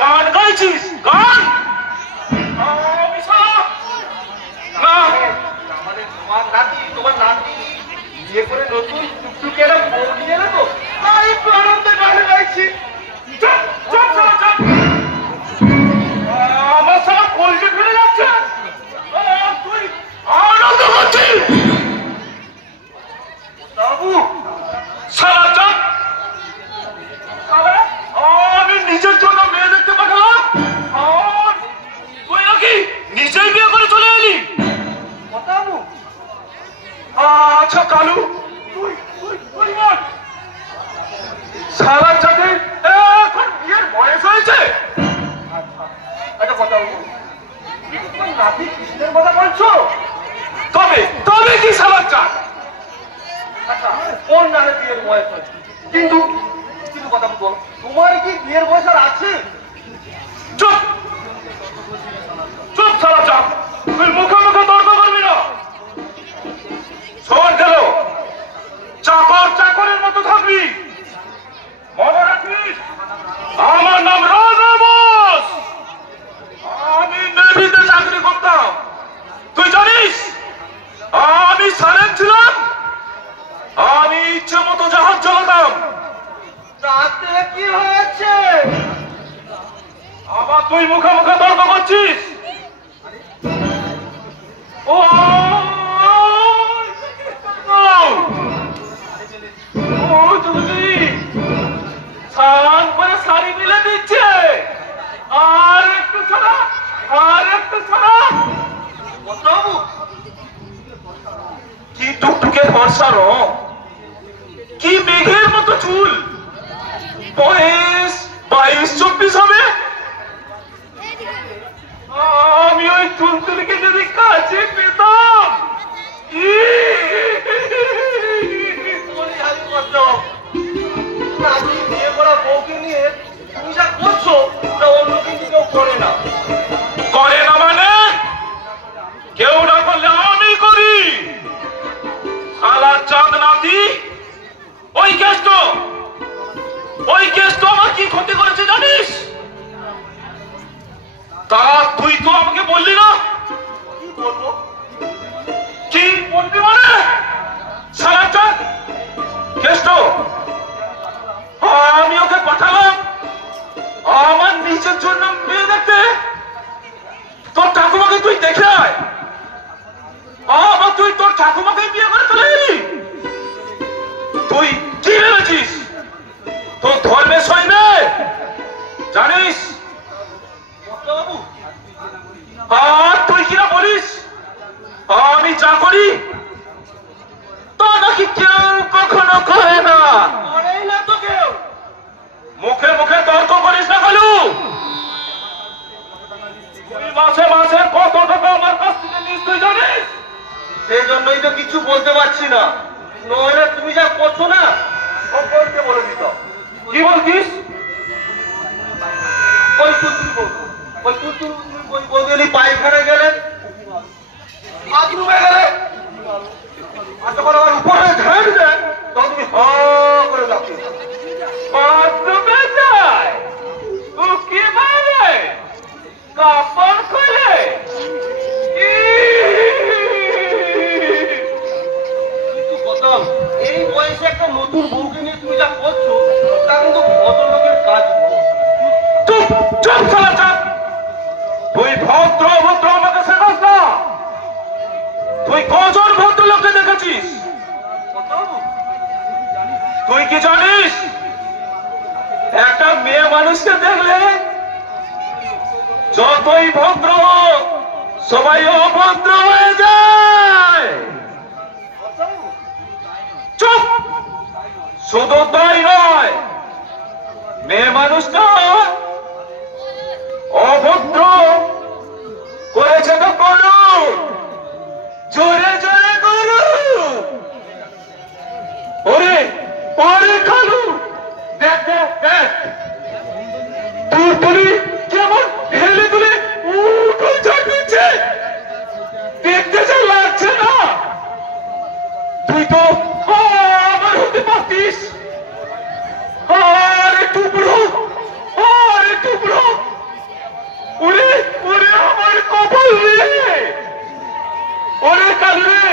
গান গাইছিস? গান? তোমার নাতি বিয়ে করে নতুন টুকটুকে বউ নিয়ে এলো তো, একটু আনন্দে গান গাইছি। আমার সারা কলজে ফেলে যাচ্ছে। তুই আনন্দ করছিস? বাবু সারা চাপ। আমি নিজের জন্য মেয়ে দেখতে পাঠালাম, আর তুই নাকি নিজেই বিয়ে করে চলে এলি। বাবু আচ্ছা কালু, তুই বল, সারা চাঁদের এখন বিয়ের বয়স হয়েছে? একটা কথা বলবো, তোমার নাতি কৃষ্ণের কথা বলছো? তবে কি সারা চাঁদ? আচ্ছা ওর নামে বিয়ের বয়স হয়েছে, কিন্তু কথা বল, তোমার কি বিয়ের বয়স আর আছে? চুপ চুপ সারা চাঁদ, তুই মুখে মুখে তর্ক করবি না। শোন গেল, চাকরের মতো থাকবি। মনে রাখিস, আমার নাম রাজা বোস, আমি নেভিতে চাকরি করতাম। তুই জানিস আমি সারেন ছিলাম, আমি ইচ্ছে মতো জাহাজ চালাতাম। তাতে কি হয়েছে? আবার তুই মুখে মুখে তর্ক করছিস? ও স্নান করে শাড়ি মিলে দিচ্ছে, আর একটু ছাড়া, আর একটু ছাড়া। বাবু কি টুকটুকে ফর্সা রং, কি মেঘের মতো চুল, বয়স 22-24 হবে। আমি ওই টুলটুলিকে যদি কাছে পেতাম। নাতি বিয়ে করা বউকে নিয়ে তুমি যা করছো তা অন্য কিন্তু কেউ করে না। করে না মানে? কেউ না করলে আমি করি। শালা চাঁদ নাতি, ওই কেষ্ট আমার কি ক্ষতি করেছে জানিস? তা তুই তো আমাকে বললি না। কি বলবো? কি বলবি মানে? শালা চাঁদ কেষ্ট, আমি ওকে পাঠালাম আমার নিজের জন্য মেয়ে দেখতে। তোর ঠাকুমাকে তুই দেখে আয়। আবার তুই তোর ঠাকুমাকে বিয়ে করে চলে এলি। তুই কি ভেবেছিস তোর ধর্মে সইবে? জানিস বাবু আর তুই কিনা বলিস আমি যা করি তা নাকি কেউ কখনো করে না। করেই না তো কেউ। মুখে মুখে তর্ক করিস না কালু। তুই মাসে মাসে কত টাকা আমার কাছ থেকে নিস তুই জানিস? সেই জন্যই তো কিছু বলতে পারছি না, নইলে তুমি যা করছো না সব বলতে বলে দিত। কি বলছিস? ওই তুলতুল বলবো, ওই তুলতুল বলতে পায়খানা গেলে, বাথরুমে গেলে, আর তখন আমার উপরে ঝাঁক দেয়, তখন তুমি হ করে যাচ্ছি। বাথরুমে যায়? উকি মারে? কাপড় খুলে? কিন্তু কথা, এই বয়সে একটা নতুন বউকে নিয়ে তুমি যা করছো তা কিন্তু ভদ্রলোকের কাজ নয়। চুপ চুপ শালা চাপ। তুই ভদ্র অভদ্র আমাকে শেখাস না। তুই কজন ভদ্রলোককে দেখেছিস? তুই কি জানিস একটা মেয়ে মানুষকে দেখলে যতই ভদ্র হোক সবাই অভদ্র হয়ে যায়। চুপ। শুধু তাই নয়, মেয়ে মানুষটা অভদ্র করেছে তো করু, জোরে জোরে করু। ওরে ওরে কালু, দেখ দেখ দেখ তুই তুলি কেমন হেলে তুলে উঠে যাচ্ছে, দেখতে যা লাগছে না? তুই তো আমার হতে পারতিস। আরে টুকরো, আরে টুকরো। কালি রে